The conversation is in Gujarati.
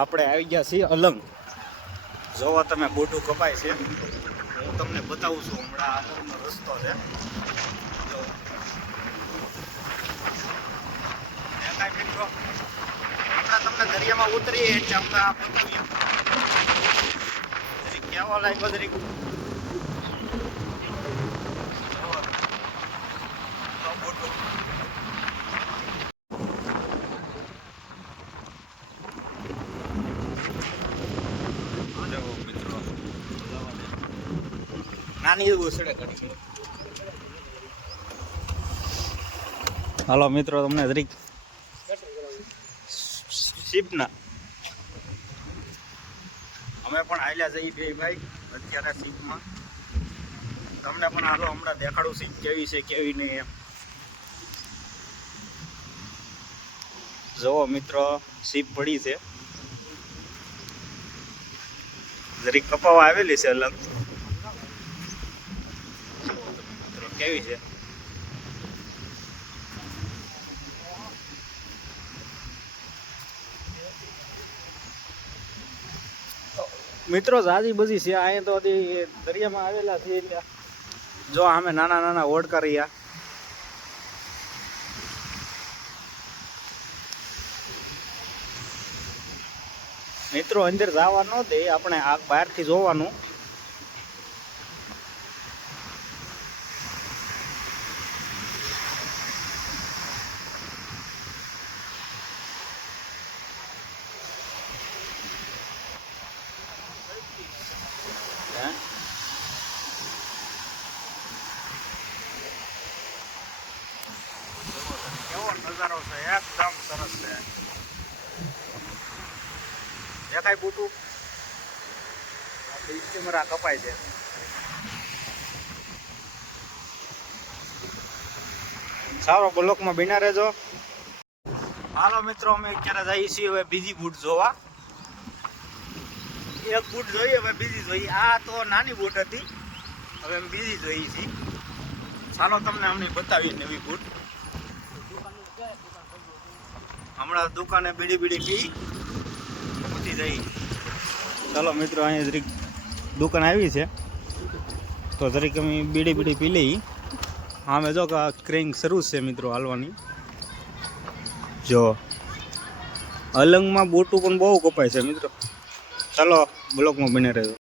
આપણે આવી ગયા છીએ અલંગ. જોવા તમે બોટું કપાય છે. હું તમને બતાવું છું હમણાં અલંગનો રસ્તો છે. જો કાંઈ મિત્રો હમણાં તમને દરિયામાં ઉતરીએ એટલે હમણાં બતાવીએ કેવો લાગ્યો જરીક. બોટું મિત્રો નાની એવું ઉછળે કરી. હાલો મિત્રો તમને જરીક શીપના અમે પણ આયલા જઈ ગઈ ભાઈ અત્યારે શીપમાં. તમને પણ હાલો હમણાં દેખાડું શીપ કેવી છે કેવી નહીં એમ. જુઓ મિત્રો શીપ પડી છે જરીક કપાવા આવેલી છે અલગ. મિત્રો કેવી છે મિત્રો જાજી બધી છે. અહીંયા તો દરિયામાં આવેલા છે એટલે જો અમે નાના નાના ઓડકા રહ્યા. મિત્રો અંદર જવા ન દે આપણે આ બહારથી જોવાનું. કેવો નજારો છે એકદમ સરસ છે. દેખાય બુટું કેમેરા કપાય છે. સારો બ્લોકમાં બિના રહેજો. હાલો મિત્રો અમે અત્યારે જઈએ છીએ હવે બીજી બૂટ જોવા. એક બૂટ જોઈએ હવે બીજી જોઈએ. આ તો નાની બૂટ હતી હવે અમે બીજી જોઈએ છીએ. ચાલો તમને અમને બતાવીએ નવી બૂટ. હમણાં દુકાને બીડી પી ઉઠી જઈ. ચાલો મિત્રો અહીંયા જરીક દુકાન આવી છે તો જરીક અમે બીડી પી લઈ. અમે જો કે ક્રેંગ શરૂ છે મિત્રો હાલવાની. જો અલંગમાં બોટું પણ બહુ કપાય છે મિત્રો. ચાલો બ્લોકમાં બને રહેજો.